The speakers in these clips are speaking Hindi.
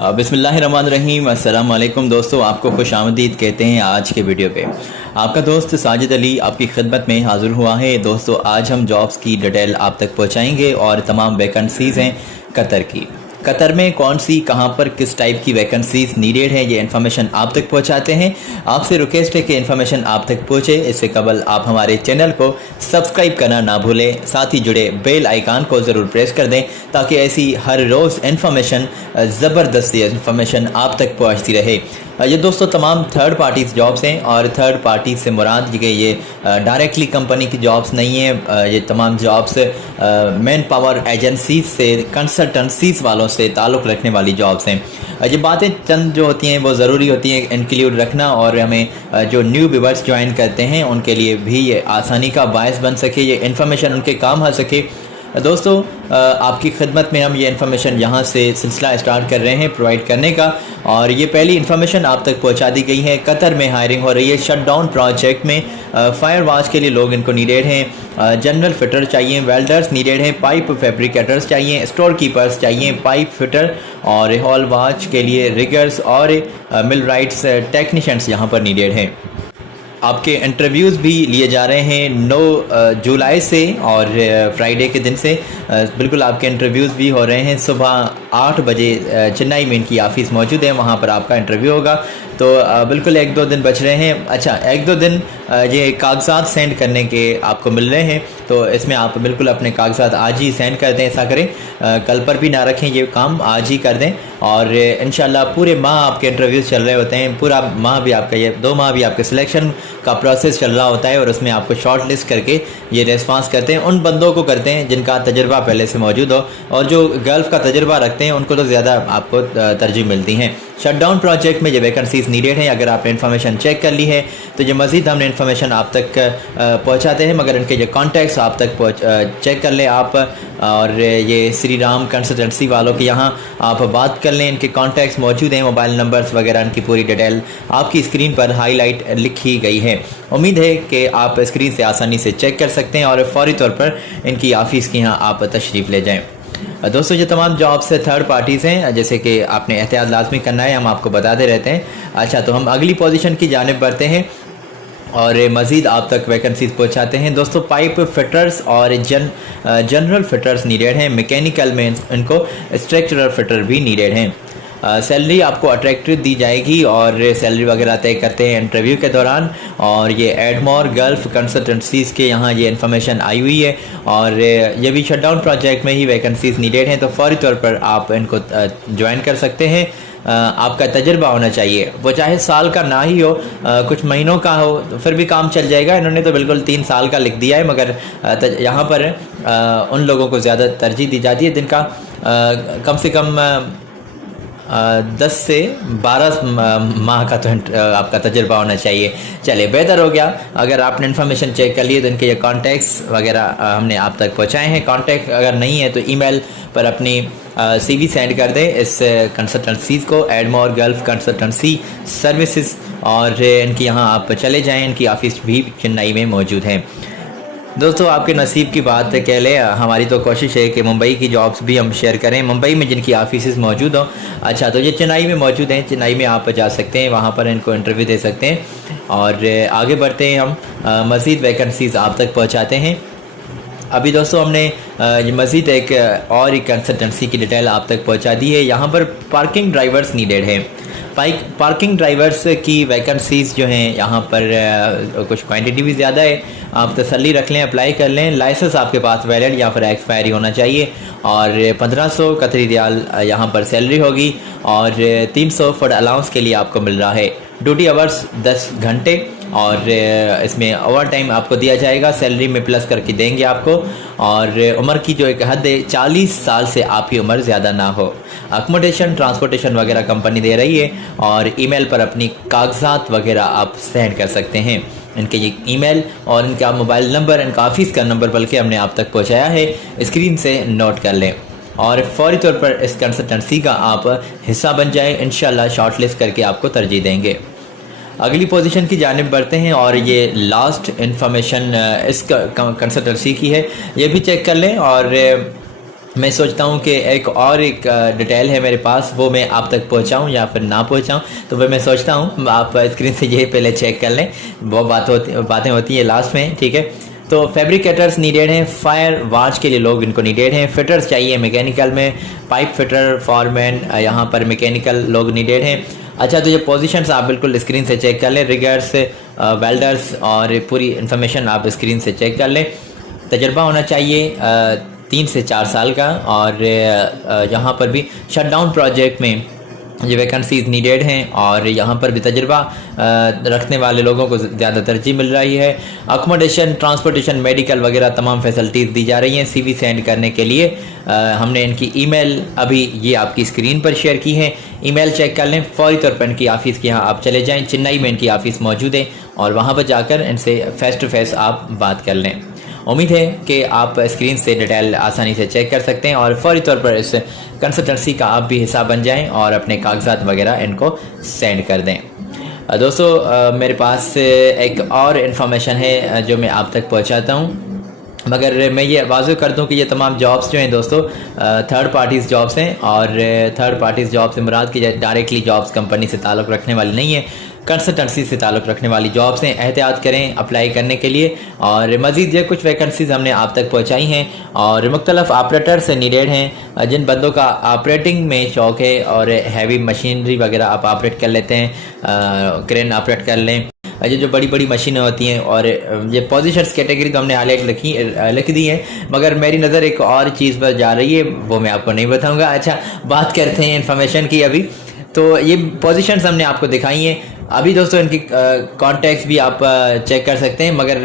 बिस्मिल्लाहिर्रहमानिर्रहीम। अस्सलाम वालेकुम दोस्तों, आपको खुश आमदीद कहते हैं आज के वीडियो पे। आपका दोस्त साजिद अली आपकी खिदमत में हाज़िर हुआ है। दोस्तों आज हम जॉब्स की डिटेल आप तक पहुंचाएंगे और तमाम वैकेंसीज़ हैं कतर की। कतर में कौन सी, कहां पर, किस टाइप की वैकेंसीज नीडेड है, ये इन्फॉर्मेशन आप तक पहुंचाते हैं। आपसे रिक्वेस्ट है कि इन्फॉर्मेशन आप तक पहुंचे। इससे कबल आप हमारे चैनल को सब्सक्राइब करना ना भूलें, साथ ही जुड़े बेल आइकान को ज़रूर प्रेस कर दें ताकि ऐसी हर रोज़ इन्फॉर्मेशन, ज़बरदस्त इन्फॉर्मेशन आप तक पहुंचती रहे। ये दोस्तों तमाम थर्ड पार्टीज़ जॉब्स हैं और थर्ड पार्टी से मुराद ये डायरेक्टली कंपनी की जॉब्स नहीं है। ये तमाम जॉब्स मैन पावर एजेंसीज से, कंसल्टेंसीज वालों से ताल्लुक़ रखने वाली जॉब्स हैं। ये बातें चंद जो होती हैं वो ज़रूरी होती हैं इंक्लूड रखना, और हमें जो न्यू व्यूअर्स ज्वाइन करते हैं उनके लिए भी ये आसानी का बायस बन सके, ये इन्फॉर्मेशन उनके काम आ सके। दोस्तों आपकी खिदमत में हम ये इन्फॉर्मेशन यहाँ से सिलसिला स्टार्ट कर रहे हैं प्रोवाइड करने का, और ये पहली इन्फॉर्मेशन आप तक पहुँचा दी गई है। कतर में हायरिंग हो रही है शटडाउन प्रोजेक्ट में। फायर वॉच के लिए लोग इनको नीडेड हैं। जनरल फिटर चाहिए, वेल्डर्स नीडेड हैं, पाइप फैब्रिकेटर्स चाहिए, स्टोर कीपर्स चाहिए, पाइप फिटर, और हॉल वॉच के लिए रिगर्स और मिल राइट्स टेक्नीशियंस यहाँ पर नीडेड हैं। आपके इंटरव्यूज़ भी लिए जा रहे हैं 9 जुलाई से, और फ्राइडे के दिन से बिल्कुल आपके इंटरव्यूज़ भी हो रहे हैं। सुबह 8 बजे चेन्नई में इनकी ऑफ़िस मौजूद है, वहाँ पर आपका इंटरव्यू होगा। तो बिल्कुल 1-2 दिन बच रहे हैं। अच्छा, 1-2 दिन ये कागजात सेंड करने के आपको मिल रहे हैं, तो इसमें आप बिल्कुल अपने कागजात आज ही सेंड कर दें। ऐसा करें कल पर भी ना रखें, ये काम आज ही कर दें, और इंशाल्लाह पूरे माह आपके इंटरव्यूज़ चल रहे होते हैं। पूरा माह भी आपका, ये 2 माह भी आपके सिलेक्शन का प्रोसेस चल रहा होता है, और उसमें आपको शॉर्ट लिस्ट करके ये रेस्पॉन्स करते हैं। उन बंदों को करते हैं जिनका तजर्बा पहले से मौजूद हो, और जो गल्फ़ का तजर्बा रखते हैं उनको तो ज़्यादा आपको तरजीह मिलती हैं। शटडाउन प्रोजेक्ट में ये वैकेंसीज नीडेड हैं। अगर आपने इन्फॉर्मेशन चेक कर ली है तो ये मज़ीद हमने इन्फॉर्मेशन आप तक पहुंचाते हैं, मगर इनके जो कॉन्टैक्ट्स आप तक चेक कर लें आप, और ये श्री राम कंसल्टेंसी वालों के यहाँ आप बात कर लें। इनके कॉन्टैक्ट्स मौजूद हैं, मोबाइल नंबर्स वगैरह, इनकी पूरी डिटेल आपकी स्क्रीन पर हाईलाइट लिखी गई है। उम्मीद है कि आप स्क्रीन से आसानी से चेक कर सकते हैं और फौरी तौर पर इनकी ऑफ़िस के यहाँ आप तशरीफ़ ले जाएँ। दोस्तों ये तमाम जॉब्स से थर्ड पार्टीज़ हैं, जैसे कि आपने एहतियात लाजमी करना है, हम आपको बताते रहते हैं। अच्छा, तो हम अगली पोजीशन की जानिब बढ़ते हैं और मज़ीद आप तक वैकेंसीज पहुंचाते हैं। दोस्तों पाइप फिटर्स और जनरल फिटर्स नीडेड हैं। मैकेनिकल में इनको स्ट्रक्चरल फिटर भी नीडेड हैं। सैलरी आपको अट्रैक्टिव दी जाएगी, और सैलरी वगैरह तय करते हैं इंटरव्यू के दौरान। और ये एडमोर गल्फ़ कंसल्टेंसीज़ के यहाँ ये इन्फॉर्मेशन आई हुई है, और ये भी शटडाउन प्रोजेक्ट में ही वैकेंसीज नीडेड हैं, तो फौरी तौर पर आप इनको ज्वाइन कर सकते हैं। आपका तजर्बा होना चाहिए, वो चाहे साल का ना ही हो, कुछ महीनों का हो, तो फिर भी काम चल जाएगा। इन्होंने तो बिल्कुल 3 साल का लिख दिया है, मगर यहाँ पर उन लोगों को ज़्यादा तरजीह दी जाती है जिनका कम से कम 10 से 12 माह का तो आपका तजर्बा होना चाहिए। चलिए, बेहतर हो गया अगर आपने इन्फॉर्मेशन चेक कर लिए, तो इनके ये कॉन्टैक्ट्स वगैरह हमने आप तक पहुंचाए हैं। कॉन्टैक्ट अगर नहीं है तो ईमेल पर अपनी CV सेंड कर दें इस कंसल्टेंसीज़ को, एडमोर गल्फ़ कंसल्टेंसी सर्विसेज, और इनकी यहाँ आप चले जाएँ। इनकी ऑफ़िस भी चेन्नई में मौजूद है। दोस्तों आपके नसीब की बात कह लें, हमारी तो कोशिश है कि मुंबई की जॉब्स भी हम शेयर करें, मुंबई में जिनकी ऑफिस मौजूद हों। अच्छा, तो ये चेन्नई में मौजूद हैं, चेन्नई में आप जा सकते हैं, वहाँ पर इनको इंटरव्यू दे सकते हैं। और आगे बढ़ते हैं, हम मज़ीद वैकेंसीज़ आप तक पहुँचाते हैं। अभी दोस्तों हमने ये मज़ीद एक और एक कंसल्टेंसी की डिटेल आप तक पहुँचा दी है। यहाँ पर पार्किंग ड्राइवर्स नीडेड हैं। पार्किंग ड्राइवर्स की वैकेंसीज़ जो हैं यहाँ पर कुछ क्वांटिटी भी ज़्यादा है, आप तसल्ली रख लें, अप्लाई कर लें। लाइसेंस आपके पास वैलिड या फिर एक्सपायरी होना चाहिए, और 1500 कतरी रियाल यहाँ पर सैलरी होगी, और 300 फूड अलाउंस के लिए आपको मिल रहा है। ड्यूटी आवर्स 10 घंटे, और इसमें ओवर टाइम आपको दिया जाएगा, सैलरी में प्लस करके देंगे आपको। और उम्र की जो एक हद है 40 साल से आपकी उम्र ज़्यादा ना हो। अकोमोडेशन, ट्रांसपोर्टेशन वगैरह कंपनी दे रही है, और ईमेल पर अपनी कागजात वगैरह आप सेंड कर सकते हैं। इनके ये ईमेल और इनका मोबाइल नंबर, इनका ऑफिस का नंबर बल्कि हमने आप तक पहुंचाया है, स्क्रीन से नोट कर लें, और फौरी तौर पर इस कंसल्टेंसी का आप हिस्सा बन जाएं। इंशाल्लाह शॉर्ट लिस्ट करके आपको तरजीह देंगे। अगली पोजीशन की जानिब बढ़ते हैं, और ये लास्ट इन्फॉर्मेशन इस कंसल्टेंसी की है, ये भी चेक कर लें। और मैं सोचता हूँ कि एक डिटेल है मेरे पास, वो मैं आप तक पहुँचाऊँ या फिर ना पहुँचाऊँ। तो फिर मैं सोचता हूँ आप स्क्रीन से ये पहले चेक कर लें, वो बातें होती हैं लास्ट में, ठीक है। तो फैब्रिकेटर्स नीडेड हैं, फायर वाच के लिए लोग इनको नीडेड हैं, फिटर्स चाहिए मैकेनिकल में, पाइप फिटर, फॉरमैन, यहाँ पर मैकेनिकल लोग नीडेड हैं। अच्छा, तो ये पोजीशंस आप बिल्कुल स्क्रीन से चेक कर लें, रिगर्स, वेल्डर्स, और पूरी इन्फॉर्मेशन आप स्क्रीन से चेक कर लें। तजर्बा होना चाहिए 3 से 4 साल का, और यहाँ पर भी शटडाउन प्रोजेक्ट में ये वैकेंसीज नीडेड हैं, और यहाँ पर भी तजर्बा रखने वाले लोगों को ज़्यादा तरजीह मिल रही है। अकोमोडेशन, ट्रांसपोर्टेशन, मेडिकल वगैरह तमाम फैसिलिटीज़ दी जा रही हैं। सीवी सेंड करने के लिए हमने इनकी ईमेल अभी ये आपकी स्क्रीन पर शेयर की है, ईमेल चेक कर लें। फौरी तौर पर इनकी ऑफ़िस के यहाँ आप चले जाएँ, चेन्नई में इनकी ऑफ़िस मौजूद है, और वहाँ पर जाकर इनसे फ़ेस टू फेस आप बात कर लें। उम्मीद है कि आप स्क्रीन से डिटेल आसानी से चेक कर सकते हैं, और फौरी तौर पर इस कंसल्टेंसी का आप भी हिस्सा बन जाएं और अपने कागजात वगैरह इनको सेंड कर दें। दोस्तों, मेरे पास एक और इन्फॉर्मेशन है जो मैं आप तक पहुंचाता हूं, मगर मैं ये वाज़ेह कर दूं कि ये तमाम जॉब्स जो हैं दोस्तों थर्ड पार्टीज़ जॉब्स हैं, और थर्ड पार्टीज़ जॉब से मुराद की डायरेक्टली जॉब्स कंपनी से ताल्लुक़ रखने वाली नहीं है, कंसल्टेंसी से ताल्लुक़ रखने वाली जॉब्स हैं। एहतियात करें अप्लाई करने के लिए, और मज़ीद ये कुछ वैकेंसीज़ हमने आप तक पहुँचाई हैं, और मुख्तलिफ ऑपरेटर्स नीडेड हैं। जिन बंदों का ऑपरेटिंग में शौक़ है और हैवी मशीनरी वगैरह आप ऑपरेट कर लेते हैं, क्रेन ऑपरेट कर लें, ये जो बड़ी बड़ी मशीनें होती हैं, और ये पोजीशंस कैटेगरी तो हमने हाईलाइट लिख दी है, मगर मेरी नज़र एक और चीज़ पर जा रही है, वो मैं आपको नहीं बताऊंगा। अच्छा, बात करते हैं इन्फॉर्मेशन की अभी। तो ये पोजीशंस हमने आपको दिखाई हैं अभी दोस्तों, इनकी कॉन्टैक्ट्स भी आप चेक कर सकते हैं, मगर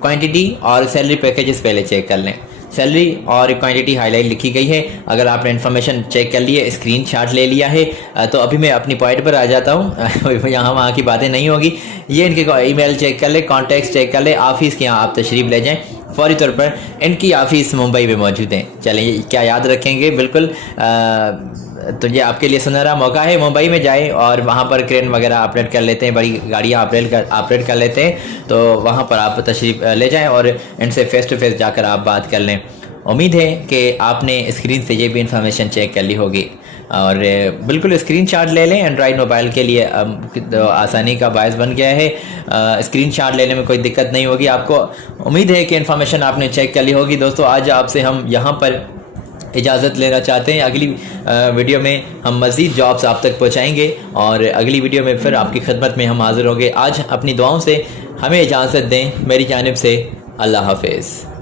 क्वांटिटी और सैलरी पैकेजेस पहले चेक कर लें। सैलरी और क्वांटिटी हाईलाइट लिखी गई है। अगर आपने इन्फॉर्मेशन चेक कर ली है, स्क्रीनशॉट ले लिया है, तो अभी मैं अपनी पॉइंट पर आ जाता हूँ। यहाँ वहाँ की बातें नहीं होगी। ये इनके ईमेल चेक कर ले, कॉन्टैक्ट्स चेक कर ले, ऑफिस के यहाँ आप तशरीफ़ ले जाएँ। फौरी तौर पर इनकी ऑफिस मुंबई में मौजूद है। चलें, क्या याद रखेंगे, बिल्कुल तो ये आपके लिए सुनहरा मौका है। मुंबई में जाए और वहाँ पर क्रेन वगैरह ऑपरेट कर लेते हैं, बड़ी गाड़ियाँ ऑपरेट कर लेते हैं, तो वहाँ पर आप तशरीफ़ ले जाएं और इनसे फ़ेस टू फेस जाकर आप बात कर लें। उम्मीद है कि आपने स्क्रीन से ये भी इंफॉर्मेशन चेक कर ली होगी, और बिल्कुल स्क्रीनशॉट ले लें। एंड्रॉयड मोबाइल के लिए तो आसानी का बायस बन गया है, स्क्रीनशॉट लेने में कोई दिक्कत नहीं होगी आपको। उम्मीद है कि इन्फॉर्मेशन आपने चेक कर ली होगी। दोस्तों, आज आपसे हम यहाँ पर इजाज़त लेना चाहते हैं। अगली वीडियो में हम मज़ीद जॉब्स आप तक पहुँचाएँगे, और अगली वीडियो में फिर आपकी खिदमत में हम हाज़िर होंगे। आज अपनी दुआओं से हमें इजाज़त दें। मेरी जानिब से अल्लाह हाफ़िज़।